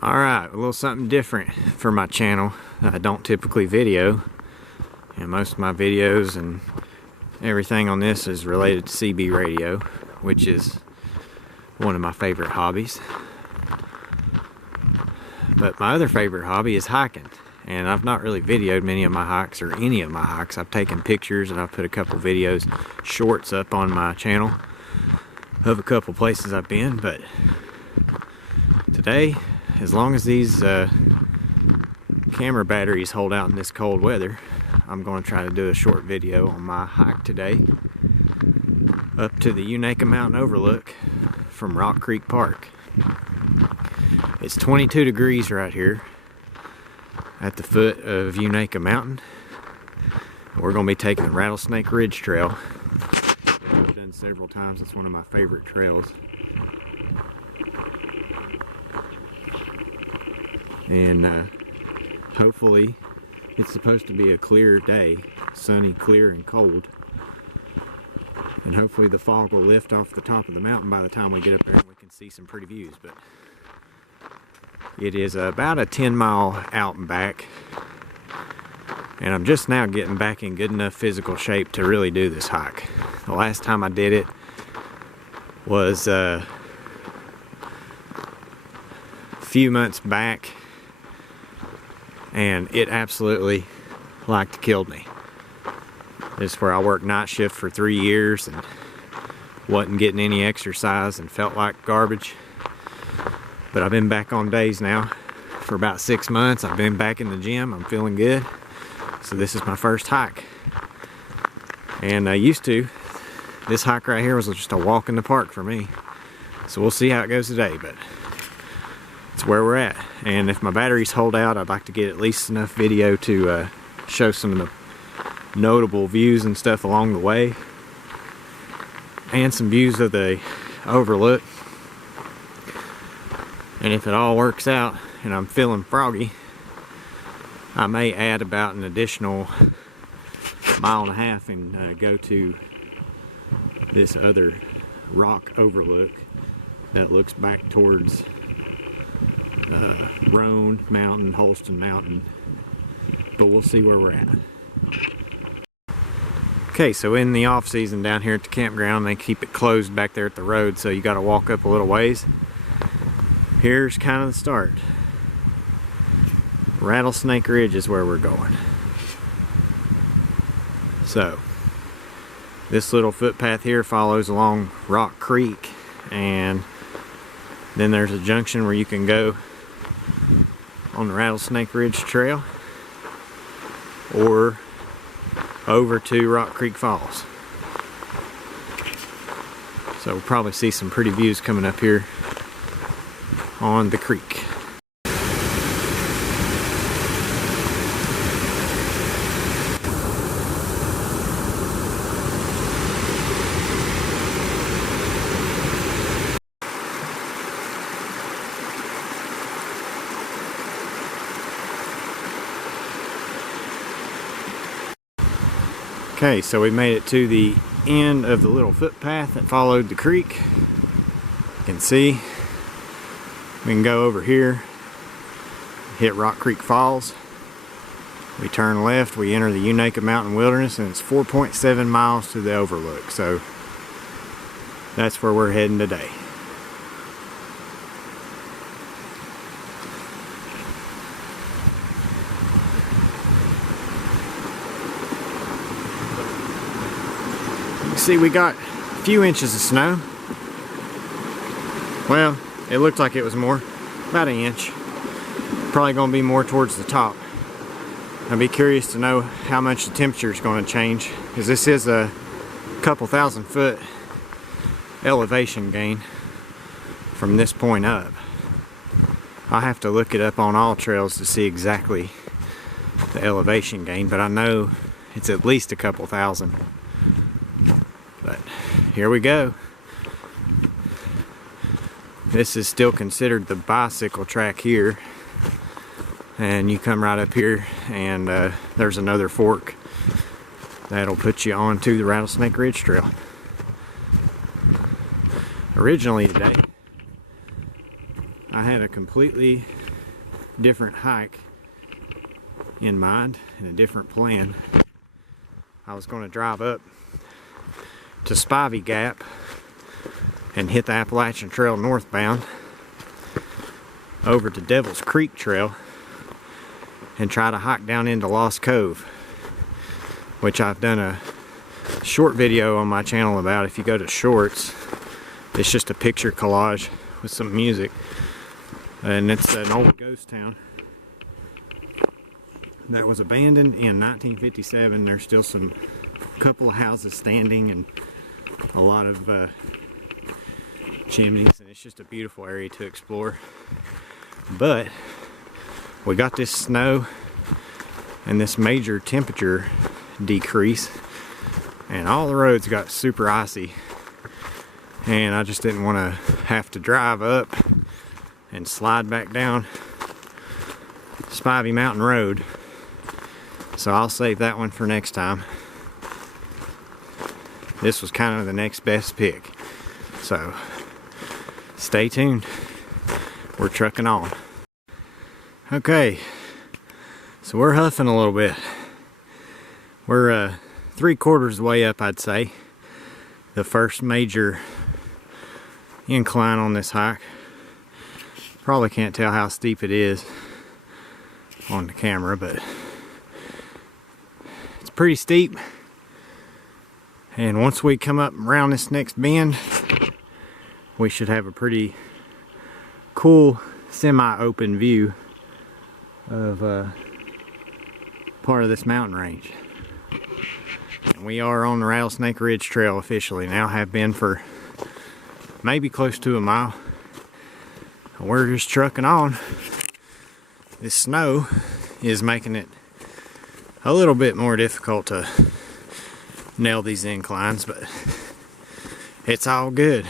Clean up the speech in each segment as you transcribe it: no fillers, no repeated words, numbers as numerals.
Alright, a little something different for my channel that I don't typically video. And most of my videos and everything on this is related to CB radio, which is one of my favorite hobbies. But my other favorite hobby is hiking. And I've not really videoed many of my hikes or any of my hikes. I've taken pictures and I've put a couple videos, shorts up on my channel of a couple places I've been. But today, as long as these camera batteries hold out in this cold weather, I'm going to try to do a short video on my hike today up to the Unaka Mountain Overlook from Rock Creek Park. It's 22 degrees right here at the foot of Unaka Mountain. We're going to be taking the Rattlesnake Ridge Trail. I've done several times. It's one of my favorite trails. And hopefully it's supposed to be a clear day, sunny, clear, and cold. And hopefully the fog will lift off the top of the mountain by the time we get up there and we can see some pretty views. But it is about a 10-mile out and back, and I'm just now getting back in good enough physical shape to really do this hike. The last time I did it was a few months back, and it absolutely killed me. This is where I worked night shift for 3 years and wasn't getting any exercise and felt like garbage. But I've been back on days now for about 6 months. I've been back in the gym. I'm feeling good. So this is my first hike. And this hike right here was just a walk in the park for me. So we'll see how it goes today, but it's where we're at. And if my batteries hold out, I'd like to get at least enough video to show some of the notable views and stuff along the way, and some views of the Overlook. And if it all works out and I'm feeling froggy, I may add about an additional 1.5 miles and go to this other rock overlook that looks back towards Roan Mountain, Holston Mountain. But we'll see where we're at. Okay, so in the off season down here at the campground, they keep it closed back there at the road, so you got to walk up a little ways. Here's kind of the start. Rattlesnake Ridge is where we're going. So this little footpath here follows along Rock Creek, and then there's a junction where you can go on the Rattlesnake Ridge Trail or over to Rock Creek Falls. So we'll probably see some pretty views coming up here on the creek. Okay, so we made it to the end of the little footpath that followed the creek. You can see we can go over here, hit Rock Creek Falls. We turn left, we enter the Unaka Mountain Wilderness, and it's 4.7 miles to the Overlook. So that's where we're heading today. See, we got a few inches of snow. Well, it looked like it was more, about 1 inch. Probably going to be more towards the top. I'd be curious to know how much the temperature is going to change, because this is a couple 1,000-foot elevation gain from this point up. I'll have to look it up on all trails to see exactly the elevation gain, but I know it's at least a couple thousand. But here we go. This is still considered the bicycle track here, and you come right up here and there's another fork that'll put you onto the Rattlesnake Ridge Trail. Originally today I had a completely different hike in mind and a different plan. I was going to drive up to Spivey Gap and hit the Appalachian Trail northbound over to Devil's Creek Trail and try to hike down into Lost Cove, which I've done a short video on my channel about. If you go to shorts, it's just a picture collage with some music, and it's an old ghost town that was abandoned in 1957. There's still some couple of houses standing and a lot of chimneys, and it's just a beautiful area to explore. But we got this snow and this major temperature decrease, and all the roads got super icy, and I just didn't want to have to drive up and slide back down Spivey Mountain Road, so I'll save that one for next time. This was kind of the next best pick, so stay tuned. We're trucking on. Okay, so we're huffing a little bit. We're 3/4 of the way up, I'd say. The first major incline on this hike. Probably can't tell how steep it is on the camera, but it's pretty steep. And once we come up around this next bend, we should have a pretty cool semi-open view of part of this mountain range. And we are on the Rattlesnake Ridge Trail officially now, have been for maybe close to a mile. And we're just trucking on. This snow is making it a little bit more difficult to nail these inclines, but it's all good.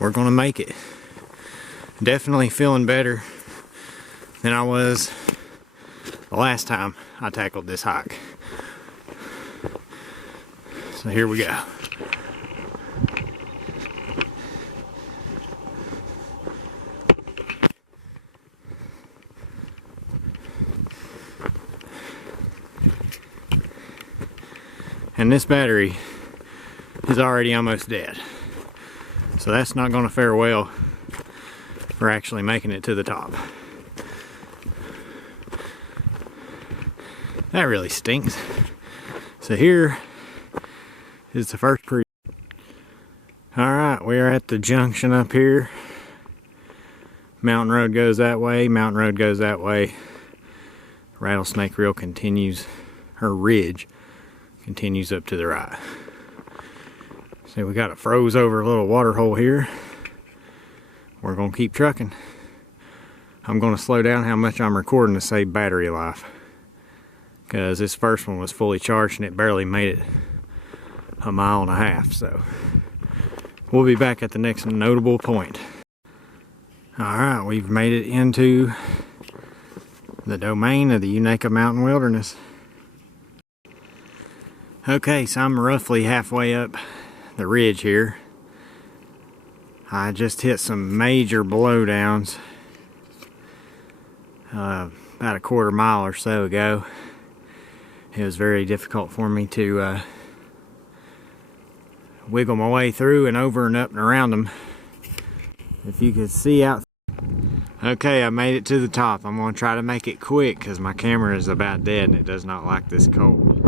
We're gonna make it. Definitely feeling better than I was the last time I tackled this hike. So here we go. And this battery is already almost dead, so that's not going to fare well for actually making it to the top. That really stinks. So here is the first pre. Alright, we are at the junction up here. Mountain road goes that way, mountain road goes that way. Rattlesnake Ridge continues, her ridge continues up to the right. So we got a froze over little water hole here. We're gonna keep trucking. I'm gonna slow down how much I'm recording to save battery life, because this first one was fully charged and it barely made it a mile and a half. So we'll be back at the next notable point. Alright, we've made it into the domain of the Unaka Mountain Wilderness. Okay, so I'm roughly halfway up the ridge here. I just hit some major blowdowns about a 1/4 mile or so ago. It was very difficult for me to wiggle my way through and over and up and around them. If you could see out. Okay, I made it to the top. I'm going to try to make it quick because my camera is about dead and it does not like this cold.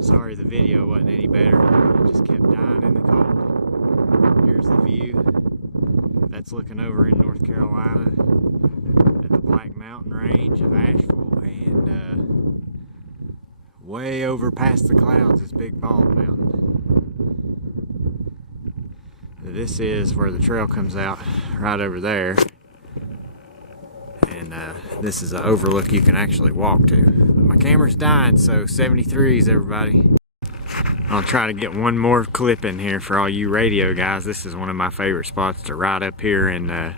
Sorry the video wasn't any better. I just kept dying in the cold. Here's the view. That's looking over in North Carolina at the Black Mountain Range of Asheville, and way over past the clouds is Big Bald Mountain. This is where the trail comes out, right over there. And this is an overlook you can actually walk to. But my camera's dying, so 73s everybody. I'll try to get one more clip in here for all you radio guys. This is one of my favorite spots to ride up here and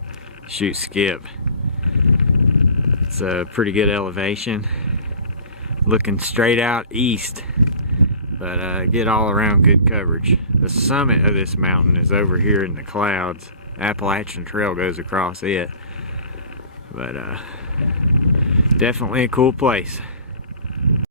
shoot skip. It's a pretty good elevation, looking straight out east, but get all around good coverage. The summit of this mountain is over here in the clouds, Appalachian Trail goes across it. But definitely a cool place.